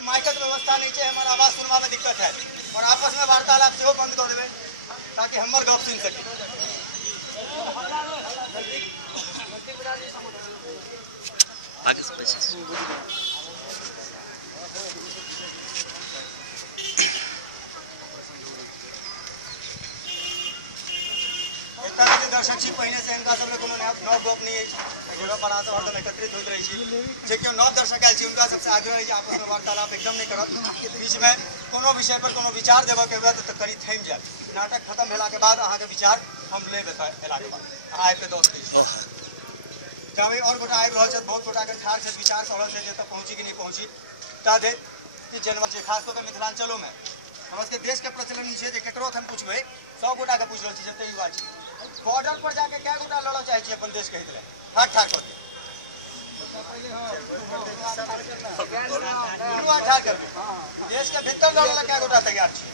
कि माइकक व्यवस्था नहीं है, हमारा आवाज सुनवा में दिक्कत है और आपस में वार्तालाप से बंद कर देवे ताकि हमर गप सुन सके। आगे से पीछे दर्शक जी पहिने से इनका सब कोनो नव गप नहीं है, जगह पर आ सब हरदम एकत्रित होइत रही छी, जे केओ नव दर्शक आयल छी उनका सबसे आग्रह है जे आपस में वार्तालाप एकदम नहीं करब, बीच में कोनो विषय पर कोनो विचार देबे के हुए तो करी थम जाए। नाटक खत्म भेला के बाद अहाँ के विचार हम लेबे एला के बाद आइ पे दोस्त जावे और गोटा आबि रहल छै, बहुत गोटा के ठार से विचार कर रहल छै जे तक पहुंची कि नहीं पहुंची ता दे कि जनवरी छै, खास कर मिथिलांचलो में हमर के देश के प्रचलन छै जे केकरो हम पूछबे 100 गोटा के पूछ रहल छी जते युवा छी बॉर्डर पर जाके क्या गोटा लड़ो चाहे छी अपन देश के हित ले ठाक ठाक कर दे ठाक कर देश के भीतर लड़े ला क्या गोटा तैयार छी।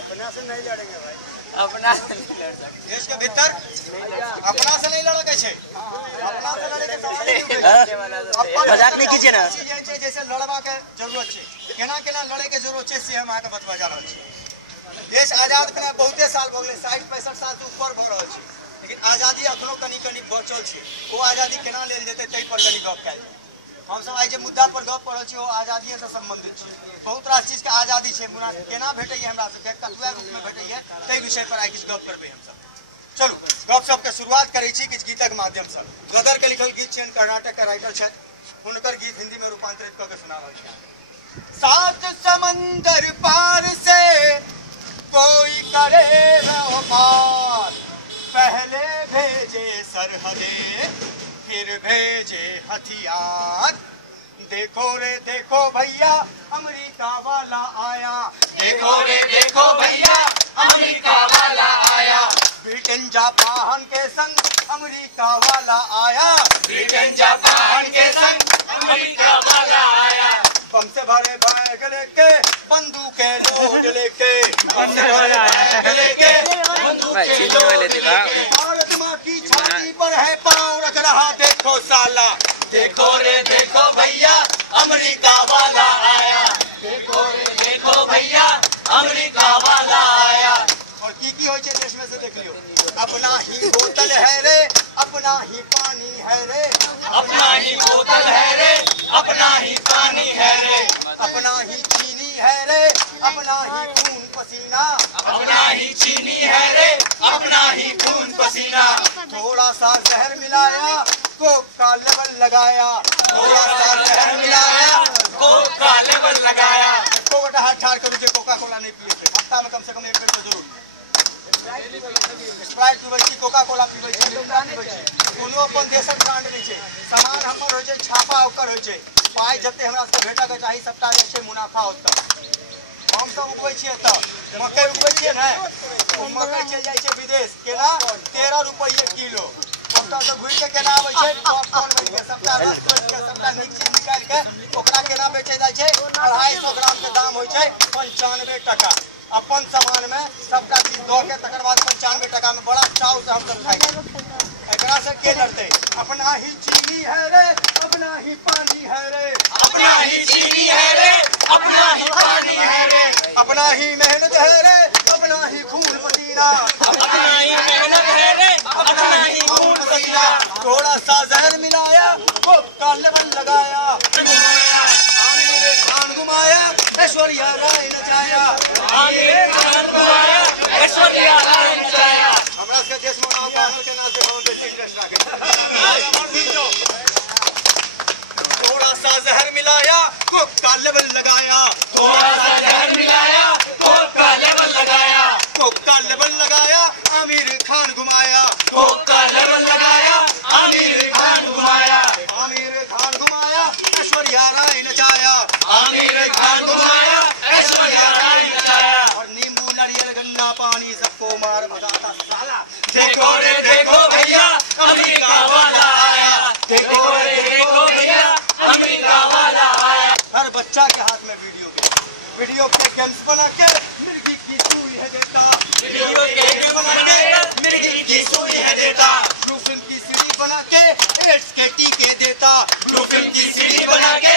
अपना से नहीं लड़ेंगे भाई, अपना से नहीं लड़ सकते, देश के भीतर अपना से नहीं लड़े के छै, अपना से लड़े के सवाल नहीं उठे, मजाक नहीं कीजिए ना। जैसे लड़वा के जरूरत छै केना केना लड़े के जरूरत छै से हम अहाँ के बतवा जा रहल छी। देश आजाद के बहुते साल भ गेलै, 60-65 साल से ऊपर भ रहल छै, लेकिन आजादी अखनो कनी कनी बचल छै। वो आजादी केना लेल जेतै तै पर कनी गप कैल। हम सब आइ जे मुद्दा पर गप करल छी ओ आजादी से संबंधित छै। बहुत रास चीज के आजादी छै, मुना केना भेटैए हमरा सबके कतुआ रूप में भेटैए तै विषय पर आइ किछु गप करबै हम सब। चलू गप सब के शुरुआत करै छी किछु गीतक माध्यम से। गदर के लिखल गीत छै, कर्नाटक के राइटर छै, हुनकर गीत हिंदी में रूपांतरित क के सुना रहल छी। 7 समंदर पार से कोई करे न पार, पहले भेजे सरहदे फिर भेजे हथियार। देखो रे देखो भैया अमेरिका वाला आया, देखो रे देखो भैया अमेरिका वाला आया, ब्रिटेन जापान के संग अमेरिका वाला आया, ब्रिटेन जापान के संग अमेरिका वाला आया। बम से भरे बैग लेके बंदूकें लोड लेके, बम से भरे बैग लेके बंदूकें लोड लेके, भारत माँ की छाती पर है पाँव रख रहा देखो साला, देखो रे देखो भैया अमेरिका वाला आया, देखो रे देखो भैया अमेरिका वाला आया। और की होय छै देश में से देख लियो, अपना ही बोतल है रे अपना ही पानी है रे, अपना ही बोतल है रे अपना ही पानी है रे, अपना ही चीनी है रे अपना ही खून पसीना, अपना ही चीनी है रे अपना ही खून पसीना। थोड़ा सा जहर मिलाया कोक का लेवल लगाया, थोड़ा सा जहर मिलाया कोक का लेवल लगाया। कोटा हाथ ठाड़ करू जे कोका कोला नहीं पिए थे, हफ्ता में कम से कम 1 बेर तो जरूर स्प्राइट पीबै छी, कोका कोला पीबै छी, लिप्टन पीबै छी, कोनो अपन देशक ब्रांड नहीं छै। सामान हमर होय छै, छापा ओकर होय छै, पाई जते हमरा से भेटऽ के चाही सबटा जे छै मुनाफा ओतऽ। हम सब उगबै छियै तऽ मकई उगबै छियै ने, ओ मकई चलि जाइ छै विदेश केना 13 रुपये किलो, ओतऽ से घुरि के केना आबै छै पॉपकॉर्न बनि के सबटा रस खोजि के सबटा नीक चीज निकालि के ओकरा केना बेचै जाइ छै 250 ग्राम के दाम होय छै 95 टका। अपन सामान में सबटा चीज दऽ के तकर बाद 95 टका में बड़ा चाव से हम सब खाइ छी। एकरा से के लड़तै? अपना ही चीनी है रे अपना ही पानी है रे, अपना ही चीनी है रे अपना ही पानी है रे, अपना ही मेहनत है रे अपना ही खून पसीना, अपना ही मेहनत है रे अपना ही खून पसीना। थोड़ा सा जहर मिलाया कोक का लेवल लगाया, आमिर खान घुमाया ऐश्वर्या राय नचाया, आमिर खान घुमाया ऐश्वर्या राय नचाया। हमरा सबके देश में नाम कांग्रेस के नाम से बहुत बेसी इंटरेस्ट राखे। थोड़ा सा जहर मिलाया कोक का लेवल लगाया, थोड़ा सा जहर मिलाया कोक का लेवल लगाया, कोक का लेवल लगाया आमिर खान घुमाया, कोक का लेवल लगाया आमिर खान घुमाया, आमिर खान घुमाया ऐश्वर्या राय नचाया, आमिर खान घुमाया ऐश्वर्या राय नचाया। और नींबू नारियल गन्ना पानी सबको मार भगाता साला। देखो रे देखो भैया अमेरिका वाला आया, देखो रे देखो भैया अमेरिका वाला आया। हर बच्चा के हाथ में वीडियो के गेम्स बना के मिर्गी की सुई है देता, वीडियो गेम बना के मिर्गी की सुई है देता, ब्लू फिल्म की सीडी बना के एड्स के टीके देता, ब्लू फिल्म की सीडी बना के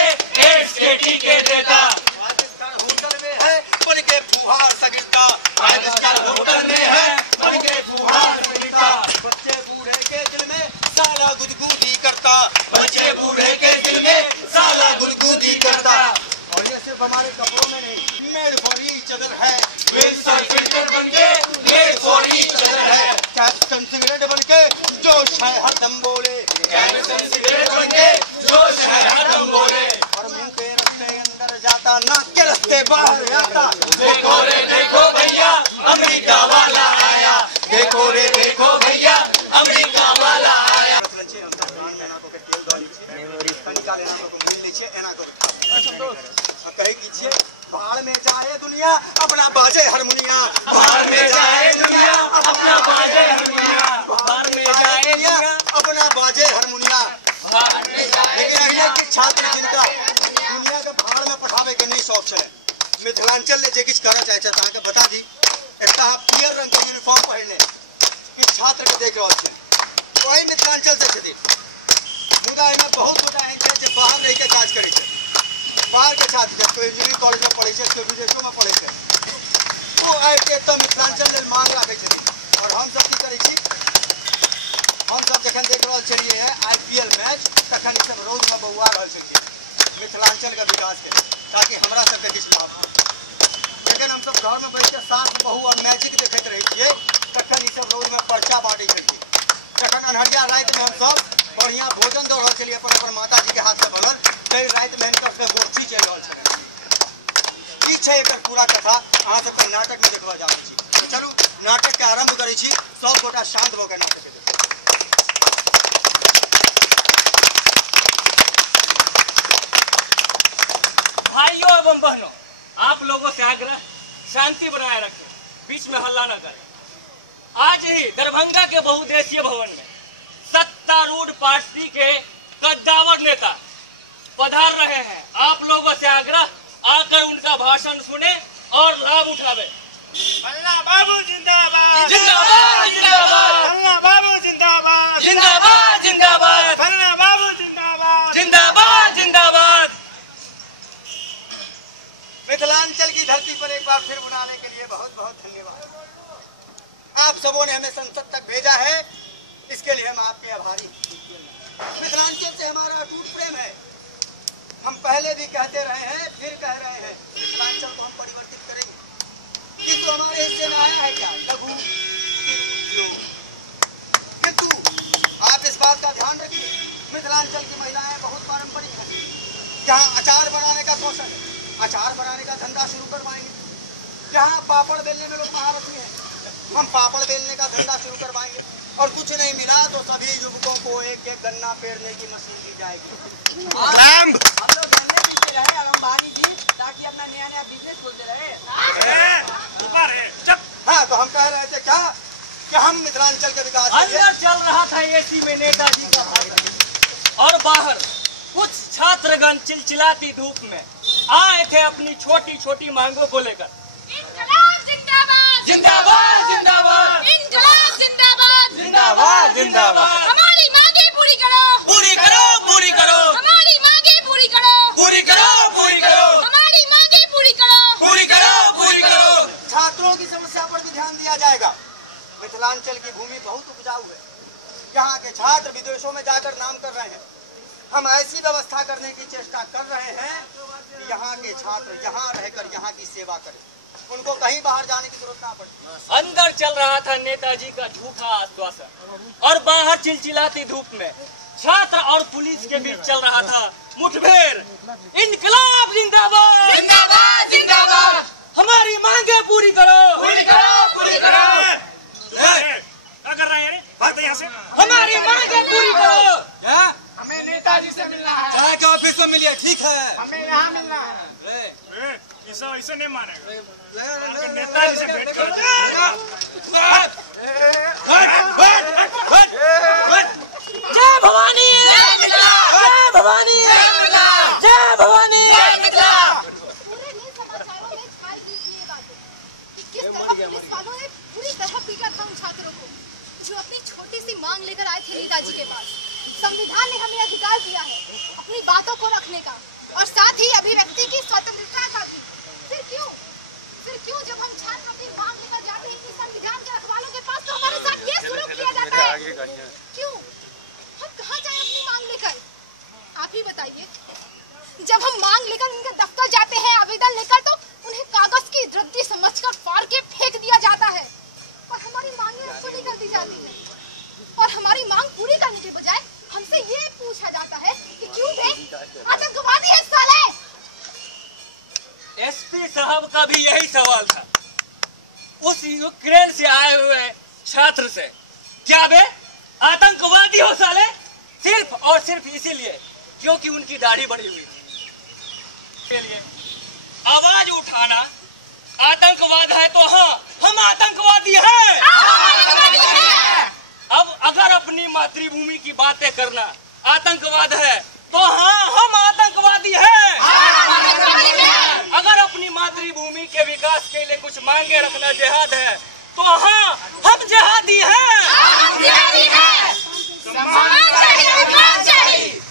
चदर है, विंसर फिल्टर बनके मेरी थोड़ी चदर है, कैप्टन सिगरेट बनके जोश है हरदम बोले, कैप्टन सिगरेट बनके जोश है हरदम बोले, और मुंह के रास्ते अंदर जाता नाक के रास्ते बाहर आता। देखो रे देखो भैया अमेरिका वाला आया, देखो रे देखो भैया अमेरिका वाला आया। बाहर में जाए दुनिया अपना बाजे हारमोनिया, बाहर में जाए दुनिया अपना बाजे हारमोनिया, बाहर में जाए दुनिया अपना बाजे हारमोनिया। लेकिन अहिया के छात्र जिनका दुनिया के बाहर में पठावे के नहीं शौक है, मिथिलांचल ले जे किछ करना चाहे ताके बता दी। एकटा पीयर रंग के यूनिफॉर्म पहनने कि छात्र के देख रहल छै, वही मिथिलांचल से छथिन। मुदा एहिमे बहुत गोटा एहन छै जे बाहर रहि के काज करै छै, बाहर के छात्र छै, कोई इंजीनियरिंग कॉलेज में पढ़ै छै, कोई विदेशों में पढ़ै छै, वो आबि के एतऽ मिथिलांचल लेल मांग राखै छथिन। और हमसब की करै छी, हमसब जखन देख रहल छलियै है IPL मैच, तखन ई सब रोज में बौआ रहल छलियै मिथिलांचल के विकास के, ताकि हमरा सबके किछु लाभ हो। जखन हमसब घर में बैठ के साथ बहू और मैजिक देखैत रहै छियै, तखन ई सब रोज में पर्चा बाँटै छलियै। तखन अन्हरिया राति में हमसब बढ़िया भोजन दऽ रहल छलियै अपन अपन माता जी के हाथ से बनल, ताहि राति में हिनकर सबके गोष्ठी चलि रहल छलै। ई छै एकर पूरा कथा, अहाँ सबके नाटक में देखबा जा रहल छी। तो चलू नाटक के आरंभ करै छी, सब गोटा शांत भऽ के नाटक के देखू। भाइयों एवं बहनों, आप लोगों से आग्रह, शांति बनाए रखें, बीच में हल्ला न करें। आज ही दरभंगा के बहुउद्देशीय भवन में सत्तारूढ़ पार्टी के कद्दावर नेता पधार रहे हैं। आप लोगों से आग्रह, आकर उनका भाषण सुने और लाभ उठावे। पन्ना बाबू जिंदाबाद, जिंदाबाद जिंदाबाद, पन्ना बाबू जिंदाबाद, जिंदाबाद जिंदाबाद, पन्ना बाबू जिंदाबाद, जिंदाबाद जिंदाबाद। मिथिलांचल की धरती पर एक बार फिर बुलाने के लिए बहुत बहुत धन्यवाद। आप सबों ने हमें संसद तक भेजा है, इसके लिए हम आपके आभारी। मिथिलांचल से हमारा अटूट प्रेम है। हम पहले भी कहते रहे हैं, फिर कह रहे हैं, मिथिलांचल को हम परिवर्तित करेंगे। किंतु हमारे हिस्से में आया है क्या? लघु उद्योग। किंतु आप इस बात का ध्यान रखिए, मिथिलांचल की महिलाएं बहुत पारंपरिक हैं। जहाँ अचार बनाने का कौशल है, अचार बनाने का धंधा शुरू करवाएंगे। जहाँ पापड़ बेलने में लोग महारथी हैं, हम पापड़ बेलने का धंधा शुरू करवाएंगे। और कुछ नहीं मिला तो सभी युवकों को एक एक गन्ना पेरने की मशीन दी जाएगी। हम लोग गन्ने पीते रहे और अंबानी जी ताकि अपना नया नया बिजनेस खोलते रहे। हाँ, तो हम कह रहे थे क्या कि हम मिथिलांचल के विकास के लिए अंदर चल रहा था एसी में नेताजी का भाषण और बाहर कुछ छात्रगण चिलचिलाती धूप में आए थे अपनी छोटी छोटी मांगों को लेकर। इंकलाब जिंदाबाद, जिंदाबाद जिंदाबाद, इंकलाब जिंदाबाद, जिंदाबाद जिंदाबाद। हमारी मांगे पूरी करो, पूरी करो पूरी करो, हमारी मांगे पूरी करो, पूरी करो पूरी करो, हमारी मांगे पूरी करो, पूरी करो पूरी करो। छात्रों की समस्या पर भी ध्यान दिया जाएगा। मिथिलांचल की भूमि बहुत उपजाऊ है, यहाँ के छात्र विदेशों में जाकर नाम कर रहे हैं। हम ऐसी व्यवस्था करने की चेष्टा कर रहे हैं कि यहाँ के छात्र यहाँ रहकर यहाँ की सेवा करें, उनको कहीं बाहर जाने की जरूरत ना पड़े। अंदर चल रहा था नेताजी का झूठा आश्वासन और बाहर चिलचिलाती धूप में छात्र और पुलिस के बीच चल रहा था मुठभेड़। इनकलाब जिंदाबाद, जिंदाबाद जिंदाबाद, हमारी मांगे पूरी करो, पूरी करो, पूरी करो। क्या कर रहे हैं? भाग यहाँ से। हमारी मांगे पूरी करो। क्या? हमें नेताजी से मिलना है, चाहे के ऑफिस में मिलिए, ठीक है। हमें यहाँ मिलना है। इसे नहीं मानेगा। नेताजी से भेंट करो। जय भवानी, जय भवानी, जय भवानी। पूरे दिन समाचारों में छाई हुई थी ये बातें कि किस तरह पुलिस वालों ने पूरी तरह पीटा था उन छात्रों को जो अपनी छोटी सी मांग लेकर आए थे नेताजी के पास। संविधान ने हमें अधिकार दिया है अपनी बातों को रखने का और साथ ही अभिव्यक्ति की स्वतंत्रता का भी। फिर क्यों जब हम छात्र अपनी मांग लेकर जाते हैं कि संविधान के रखवालों के पास, तो हमारे साथ ये शुरू किया जाता है? क्यों? हम कहाँ जाए अपनी मांग लेकर? आप ही बताइए। साहब का भी यही सवाल था उस यूक्रेन से आए हुए छात्र से। क्या वे आतंकवादी हो साले? सिर्फ और सिर्फ इसीलिए क्योंकि उनकी दाढ़ी बड़ी हुई थी। के लिए आवाज उठाना आतंकवाद है तो हाँ, हम आतंकवादी हैं। अब अगर अपनी मातृभूमि की बातें करना आतंकवाद है तो हाँ, हम आतंकवादी हैं। अगर अपनी मातृभूमि के विकास के लिए कुछ मांगे रखना जिहाद है तो हाँ, हम जिहादी हैं।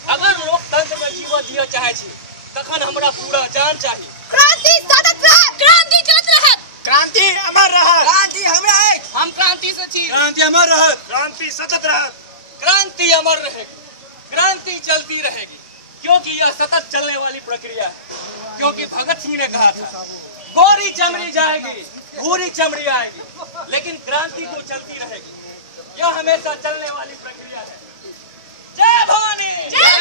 अगर लोकतंत्र में जीवन दिया चाहे छी तखन हमरा पूरा जान चाहिए। क्रांति सतत रहत, क्रांति चलत रहत, क्रांति अमर रहत, क्रांति हमरा एक, हम क्रांति से छी। क्रांति अमर रहत, क्रांति सतत रहत। क्रांति अमर रहेगी, क्रांति चलती रहेगी, क्योंकि यह सतत चलने वाली प्रक्रिया है। क्योंकि भगत सिंह ने कहा था गोरी चमड़ी जाएगी, भूरी चमड़ी आएगी, लेकिन क्रांति तो चलती रहेगी। यह हमेशा चलने वाली प्रक्रिया है। जय भवानी। जय